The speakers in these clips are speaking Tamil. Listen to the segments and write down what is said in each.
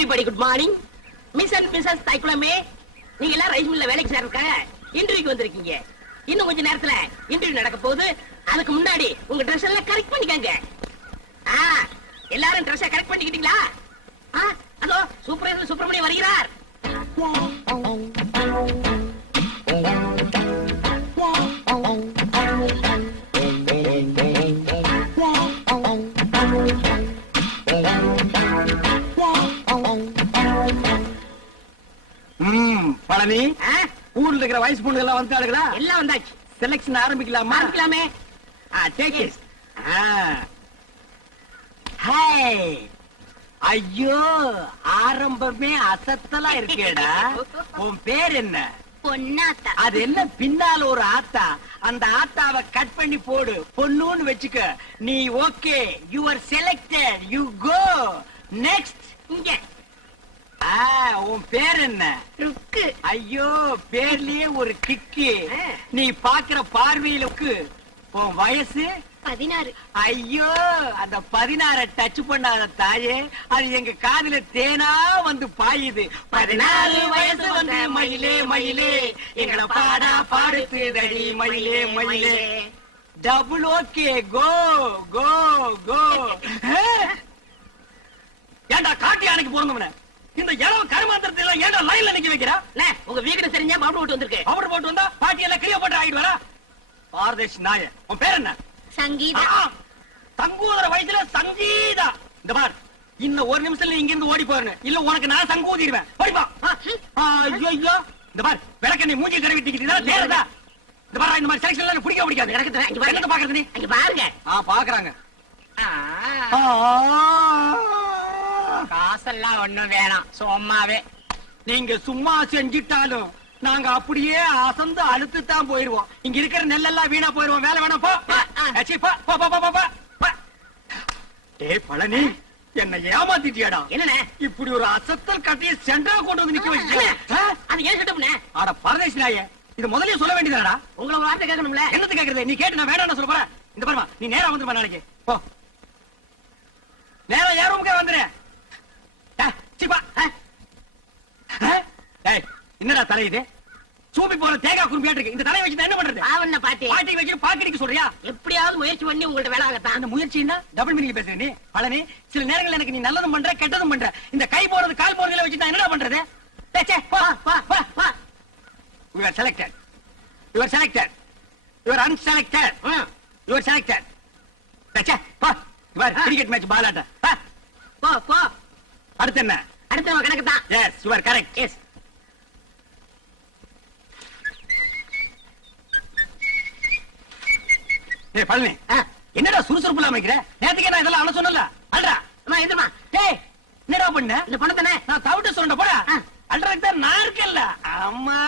Everybody good morning. Miss and Mrs தைக்குளமே, நீங்க எல்லாம் ரைஸ் மில்ல வேலைக்கு சேர்றதுக்காக இன்டர்வியூக்கு வந்திருக்கீங்க. இன்னும் கொஞ்ச நேரத்துல இன்டர்வியூ நடக்க போகுது. அதுக்கு முன்னாடி உங்க ட்ரெஸ் எல்லாம் கரெக்ட் பண்ணிக்கங்க. எல்லாரும் ட்ரெஸ்ஸை கரெக்ட் பண்ணிக்கிட்டீங்களா? அதோ சூப்பர் சுப்பிரமணியம் வருகிறார். பழனி, ஊர்ல இருக்கிற வயசு பொண்ணுங்க எல்லாம் வந்துட்டாளுங்களா? எல்லாம் வந்தாச்சு. செலக்ஷன் ஆரம்பிக்கலாமா? ஆரம்பிக்கலாமே. Take it. ஹாய். ஐயோ, ஆரம்பமே அசத்தலா இருக்கேடா. உன் பேர் என்ன? பொன்னாத்தா. அது என்ன பின்னால ஒரு ஆத்தா? அந்த ஆத்தாவை கட் பண்ணி போடு, பொண்ணுன்னு வச்சுக்க. நீ okay, you are selected, you go next. இங்க உன் பேர் என்ன? ருக்கு. ஐயோ, பேர்லயே ஒரு கிக்கு. நீ பாக்குற பார்வையிலுக்கு. உன் வயசு 16. ஐயோ, அந்த 16 டச் பண்ணாத தாயே, அது எங்க காதுல தேனா வந்து பாயுது. 14 வயசு வந்து மயிலே மயிலே எங்களை பாடா பாடுத்துதடி மயிலே மயிலே. டபுள் ஓகே, கோ கோ கோ. ஏண்டா காட்டி யானைக்கு போறோம்? இந்த இளவு கருமாந்திரத்தை எல்லாம் ஏண்டா லைன்ல நிக்க வைக்கிறா? உங்க வீடு தெரிஞ்சா பவுடர் போட்டு வந்திருக்கு. பவுடர் போட்டு வந்தா பாட்டி எல்லாம் கிளிய போட்டு ஆகிட்டு வரா. பாரதேஷ் நாய, உன் பேர் என்ன? சங்கீதா. சங்கூதர வயசுல சங்கீதா. இந்த பார், இன்னும் ஒரு நிமிஷத்துல இங்க இருந்து ஓடி போறேன், இல்ல உனக்கு நான் சங்கூதிடுவேன். படிப்பா. ஐயோ, இந்த பார், விளக்க நீ மூஞ்சி தடவி திக்கிட்டீங்களா? நேரதா. இந்த பார், இந்த மாதிரி செலக்ஷன் எல்லாம் பிடிக்க பிடிக்காது. எனக்கு பாக்குறது நீ அங்க பாருங்க. பாக்குறாங்க. காசெல்லாம் ஒண்ணும் வேணாம், சும்மாவே. நீங்க சும்மா செஞ்சிட்டாலும் நாங்க அப்படியே அசந்து அழுத்துத்தான் போயிருவோம். இங்க இருக்கிற நெல்லெல்லாம் வீணா போயிருவோம். வேலை வேணாம், போ. ஏய் பழனி, என்ன ஏமாத்திட்டியாடா? என்ன இப்படி ஒரு அசத்தல் கட்டிய சென்டரா கொண்டு வந்து நிக்க வச்சிட்டியா? அது ஏன் சட்டம்னே? அட பரதேசி நாயே, இது முதல்லயே சொல்ல வேண்டியதாடா. உங்களை ஒரு வார்த்தை கேட்கணும்ல. என்னது கேக்குறது? நீ கேட்டு நான் வேண்டாம்னு சொல்ல போறேன். இந்த பாருமா, நீ நேரா வந்துருப்பா நாளைக்கு. போ, நேரா யார் ரூமுக்கே வந்துரு. என்னடா தலை இது? சூப்பி போற தேங்காய் குறும்பியா இருக்கு. இந்த தலையை வச்சு என்ன பண்றது? ஆவண்ண பாட்டி. பாட்டி வச்சு பாக்கடிக்க சொல்றியா? எப்படியாவது முயற்சி பண்ணி உங்கள்ட்ட வேலை ஆகத்தான். அந்த முயற்சின்னா டபுள் மீனிங் பேசுற நீ பழனி. சில நேரங்கள் எனக்கு நீ நல்லதும் பண்ற கெட்டதும் பண்ற. இந்த கை போறது கால் போறதுல வச்சு நான் என்னடா பண்றது? You are selected. You are selected. You are unselected. You are selected. போ. You are cricket match பாலாட்ட. போ போ. அடுத்து என்ன? அடுத்து கணக்கு தான். Yes, you are correct. Yes. ஏய் பழனி, என்னடா சுறுசுறுப்பு இல்லாம இருக்கிற? நேத்துக்கே நான் இதெல்லாம் அண்ணா சொன்னல. அல்றா அம்மா எதுமா? டேய், என்னடா பண்ண? இந்த பணத்தானே நான் தவிட்டு சொன்ன போடா. அல்றதுக்கு தான் நான் இருக்கேன்ல. அம்மா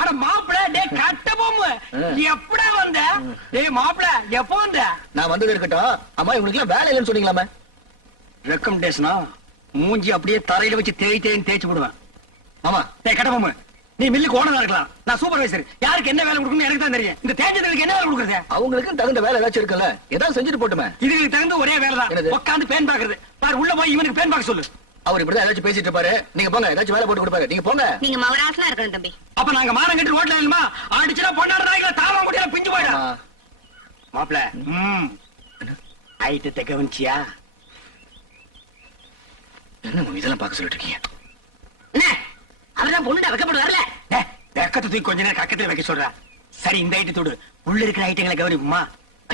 அட மாப்பிள, டேய் கட்ட போமு, எப்படா வந்த? டேய் மாப்பிள, எப்போ வந்த? நான் வந்தது இருக்கட்டும். அம்மா, இவங்களுக்கு எல்லாம் வேலை இல்லைன்னு சொன்னீங்களாமே. ரெக்கமெண்டேஷனா? மூஞ்சி அப்படியே தரையில வச்சு தேய்ன்னு தேய்ச்சு விடுவேன். ஆமா. டேய் கட்ட போமு, நீ மில்லுக்கு ஓனரா இருக்கலாம், நான் சூப்பர்வைசர். யாருக்கு என்ன வேலை கொடுக்கணும் எனக்கு தான் தெரியும். இந்த தேஞ்சதுக்கு என்ன வேலை கொடுக்குறது? அவங்களுக்கு தகுந்த வேலை ஏதாச்சும் இருக்குல்ல, ஏதாவது செஞ்சுட்டு போட்டுமே. இதுக்கு தகுந்த ஒரே வேலை தான், உட்காந்து பேன் பாக்குறது. பாரு, உள்ள போய் இவனுக்கு பேன் பாக்க சொல்லு. அவர் இப்படிதான் ஏதாச்சும் பேசிட்டு இருப்பாரு. நீங்க போங்க, ஏதாச்சும் வேலை போட்டு கொடுப்பாரு. நீங்க போங்க. நீங்க மவராசனா இருக்கணும் தம்பி. அப்ப நாங்க மானம் கட்டி ரோட்ல இல்லமா அடிச்சுனா பொண்ணாட நாய்களை தாவம் முடியல பிஞ்சு போயிடா. மாப்ள, ஐட்டு கவனிச்சியா? என்ன இதெல்லாம் பார்க்க சொல்லிட்டு இருக்கீங்க? என்ன அவர்தான் பொண்ணுடா வைக்கப்பட்டு வரல. வெக்கத்தை தூக்கி கொஞ்ச நேரம் கக்கத்துல வைக்க சொல்ற. சரி, இந்த ஐட்டு தொடு. உள்ள இருக்கிற ஐட்டங்களை கவனிப்புமா?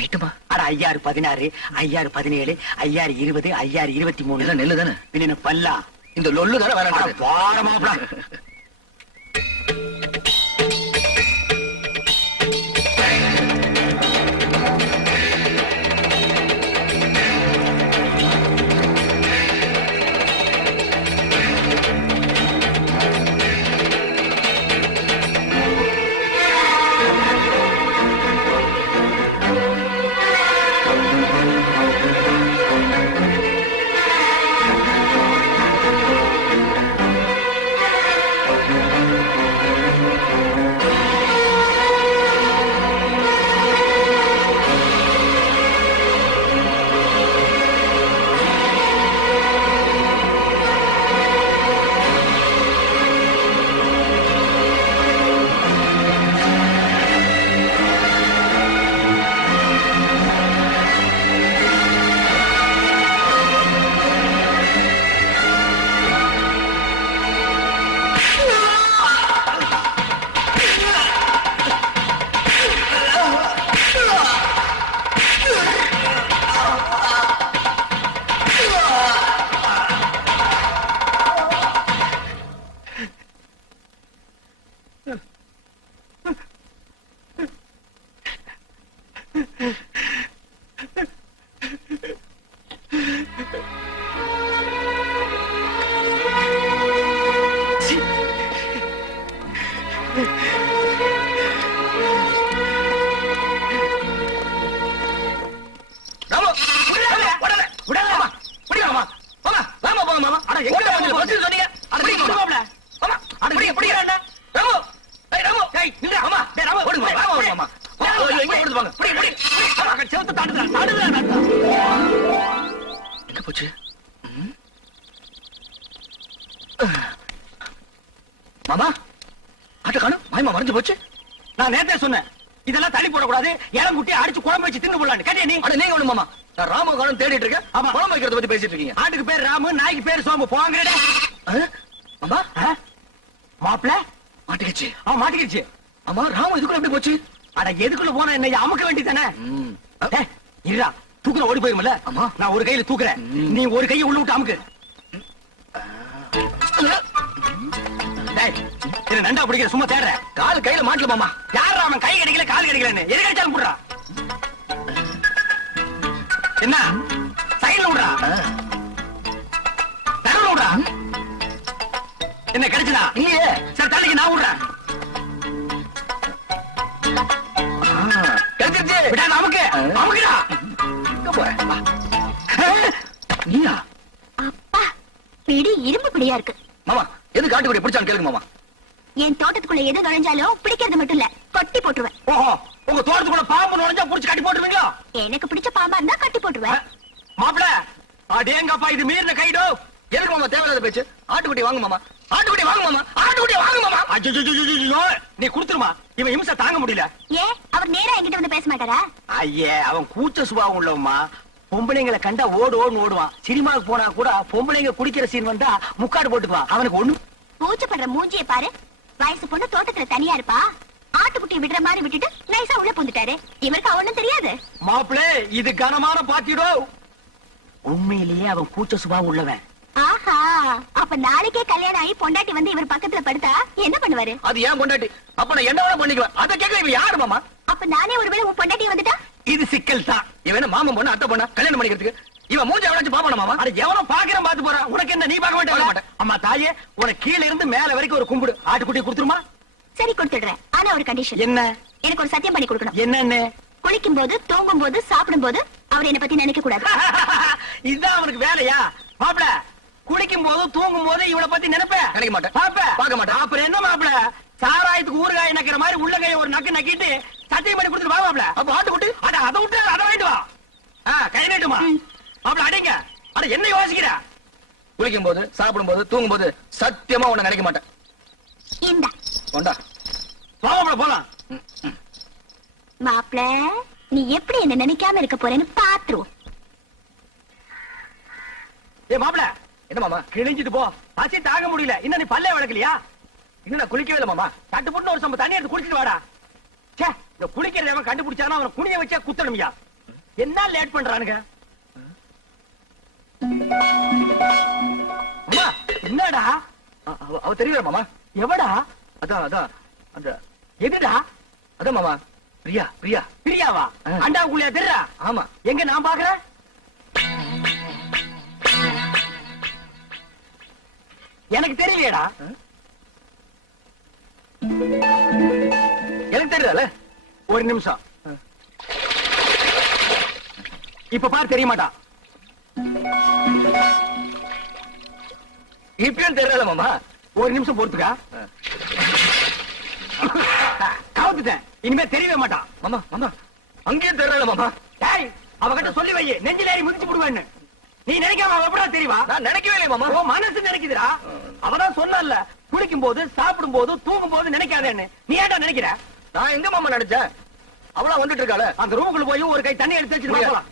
ஐட்டமா? அட 5016, 5017, 5020, 5023. இதெல்லாம் நெல்லு தானே? பின்ன பல்லா இந்த லொல்லு தானே வேற வார மாப்ள. போச்சு? மாமா ஆட்ட காணும், மாயமா மறைஞ்சு போச்சு. நான் நேத்தே சொன்னேன் இதெல்லாம் தள்ளி போடக்கூடாது, இளம் குட்டி அடிச்சு குழம்பு வச்சு தின்னு போடலான்னு கேட்டியா நீ? அட நீங்க ஒண்ணு மாமா, நான் ராம காணும் தேடிட்டு இருக்கேன். ஆமா. குழம்பு வைக்கிறத பத்தி பேசிட்டு இருக்கீங்க. ஆட்டுக்கு பேர் ராமு, நாய்க்கு பேர் சோம்பு. போங்கடா. மாமா மாப்பிள மாட்டிக்கிச்சு. அவன் மாட்டிக்கிச்சு. ஆமா, ராம இதுக்குள்ள எப்படி போச்சு? அட எதுக்குள்ள போனா என்ன, அமுக்க வேண்டியதானே? ம். இருடா, தூக்குற ஓடி போயிருமல்ல. ஆமா. நான் ஒரு கையில தூக்குறேன், நீ ஒரு கையை உள்ள விட்டு அமுக்கு. டேய், இது நண்டா பிடிக்கிற, சும்மா தேடுற. கால் கையில மாட்டல மாமா. யாரா அவன் கை கிடைக்கல கால் கிடைக்கலன்னு எது கிடைச்சாலும் போடுறா. என்ன சைடுல விடுறா, தரவுல விடுறா. என்ன கிடைச்சதா? இல்லையே. சரி தள்ளிக்கு நான் விடுறேன். கிடைச்சிருச்சு. விடா நமக்கு அமுக்குடா. எங்க போற? நீயா? அப்பா பிடி இரும்பு பிடியா இருக்கு. மாமா எது காட்டுக்குடி பிடிச்சான்னு கேளுங்க மாமா. என் தோட்டத்துக்குள்ள எது நுழைஞ்சாலும் பிடிக்கிறது மட்டும் இல்ல, கொட்டி போட்டுருவேன். ஓஹோ, உங்க தோட்டத்துக்குள்ள பாம்பு நுழைஞ்சா புடிச்சு கட்டி போட்டுருவீங்களா? எனக்கு பிடிச்ச பாம்பா இருந்தா கட்டி போட்டுருவேன். மாப்பிள அடேங்கப்பா, இது மீறின கைடோ. எதுக்கு மாமா தேவையில்லாத பேச்சு? ஆட்டுக்குட்டி வாங்க மாமா, ஆட்டுக்குட்டி வாங்க மாமா, ஆட்டுக்குட்டி வாங்க மாமா. அய்யய்யய்யய்யோ, நீ குடுத்துருமா, இவன் இம்சை தாங்க முடியல. ஏன் அவர் நேரா என்கிட்ட வந்து பேச மாட்டாரா? ஐயே, அவன் கூச்ச சுபாவம் உள்ளவமா. பொம்பளைங்களை கண்டா ஓடுன்னு ஓடுவான். சினிமாவுக்கு போனா கூட பொம்பளைங்க குடிக்கிற சீன் வந்தா முக்காடு போட்டுக்குவான். அவனுக்கு ஒண்ணு பூச்சப்படுற மூஞ்சிய பாரு. வயசு பொண்ணு தோட்டத்துல தனியா இருப்பா, ஆட்டுக்குட்டியை விடுற மாதிரி விட்டுட்டு நைசா உள்ள புந்துட்டாரு. இவருக்கு அவனும் தெரியாது. மாப்பிளே, இது கனமான பாத்திடோ. உண்மையிலேயே அவன் கூச்ச சுபாவம் உள்ளவன். ஆஹா, அப்ப நாளைக்கே கல்யாணம் ஆகி பொண்டாட்டி வந்து இவர் பக்கத்துல படுத்தா என்ன பண்ணுவாரு? அது ஏன் பொண்டாட்டி, அப்ப நான் என்ன வேணா பண்ணிக்குவேன். அதை கேட்க இவன் யாரு மாமா? அப்ப நானே ஒருவேளை உன் பொண்டாட்டி வந்துட்டா? இது சிக்கல் தான். இவன் மாமன் பொண்ணு அத்தை பொண்ணா கல்யாணம் பண்ணிக்கிறதுக்கு இவன் மூஞ்சி எவனாச்சும் பாப்பானா மாமா? அட எவனோ பாக்குறேன் பாத்து போறான். உனக்கு என்ன, நீ பார்க்க பார்க்க மாட்டே? மாட்டேன். அம்மா தாயே, உனக்கு கீழ இருந்து மேல வரைக்கும் ஒரு கும்பிடு. ஆட்டுக்குட்டி கொடுத்துருமா? சரி கொடுத்துடுறேன். ஆனா ஒரு கண்டிஷன். என்ன? எனக்கு ஒரு சத்தியம் பண்ணி கொடுக்கணும். என்னன்னு? குளிக்கும் போது, தூங்கும் போது, சாப்பிடும் போது அவர் என்ன பத்தி நினைக்க கூடாது. இதுதான் அவனுக்கு வேலையா? மாப்பிள குளிக்கும் போது தூங்கும் போது இவளை பத்தி நினைப்பேன். நினைக்க மாட்டேன். பார்க்க மாட்டேன். அப்புறம் என்ன மாப்பிள, சாராயத்துக்கு ஊறுகாய் நக்கிற மாதிரி உள்ள கைய ஒரு நக்கு நக்கிட்டு சத்தியம் பண்ணி கொடுத்துட்டு வா மாப்பிள. அப்ப ஆட்டுக்குட்டி அட அதை விட்டு அதை வாங்கிட்டு வா. கை நீட்டுமா மாப்பிள. அடிங்க. அட என்ன யோசிக்கிற? குளிக்கும் போது, சாப்பிடும் போது, தூங்கும் போது சத்தியமா உன்னை நினைக்க மாட்டேன். இந்த கொண்டா. வா மாப்பிள போலாம். மாப்பிள, நீ எப்படி என்ன நினைக்காம இருக்க போறேன்னு பாத்துருவோம். ஏ மாப்பிள, என்ன மாமா? கிழிஞ்சிட்டு போ, பசி தாங்க முடியல. இன்னும் நீ பல்லே வளர்க்கலையா? இன்னும் நான் குளிக்கவே இல்லை மாமா. தட்டு போட்டு ஒரு சம்ப தண்ணி எடுத்து குடிச்சிட்டு வாடா. சே, இந்த குளிக்கிறத அவன் கண்டுபிடிச்சானா அவனை குனிய வச்சா குத்தணும்யா. என்ன லேட் பண்றானுங்க? அம்மா, என்னடா? அவ தெரியல மாமா. எவடா? அதான் அந்த எதுடா? அதான் மாமா, பிரியா பிரியா. பிரியாவா? ஆ. அண்டாவுக்குள்ளே தெரியறா? ஆமா. எங்க நான் பாக்குறேன்? எனக்கு தெரியலையேடா. எனக்கு தெரியல. ஒரு நிமிஷம். இப்ப பாரு, தெரிய மாட்டான். இப்பயும் தெரியல மாமா. ஒரு நிமிஷம் பொறுத்துக்கா. கவுத்துட்டேன். இனிமே தெரியவே மாட்டான். மாமா மாமா அங்கேயும் தெரியல மாமா. டேய், அவகிட்ட சொல்லி வை, நெஞ்சில ஏறி மிதிச்சு போடுவேன்னு. நீ நினைக்காம அவ எப்படா தெரியவா? நான் நினைக்கவே இல்லை மாமா. உன் மனசு நினைக்குதுடா. அவதான் சொன்னல, குளிக்கும் போது, சாப்பிடும் போது, தூங்கும் போது நினைக்காதேன்னு. நீ ஏன்டா நினைக்கிற? நான் எங்க மாமா நினைச்சேன்? அவளா வந்துட்டு இருக்காள. அந்த ரூமுக்குள்ள போய் ஒரு கை தண்ணி எடுத்து வச்சுட்டு முடியாது. போலாம்.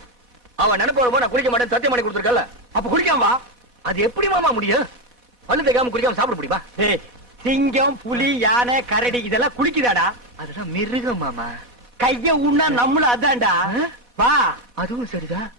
அவ நினைப்பு வரும்போது நான் குளிக்க மாட்டேன் சத்தியம் பண்ணி கொடுத்துருக்கல. அப்ப குளிக்காம வா. அது எப்படி மாமா முடியும்? பல்லு தேய்க்காம குளிக்காம சாப்பிட முடியுமா? டேய், சிங்கம், புலி, யானை, கரடி இதெல்லாம் குளிக்குதாடா? அதெல்லாம் மிருகம் மாமா. கைய உண்ணா நம்மளும் அதான்டா. வா. அதுவும் சரிதான்.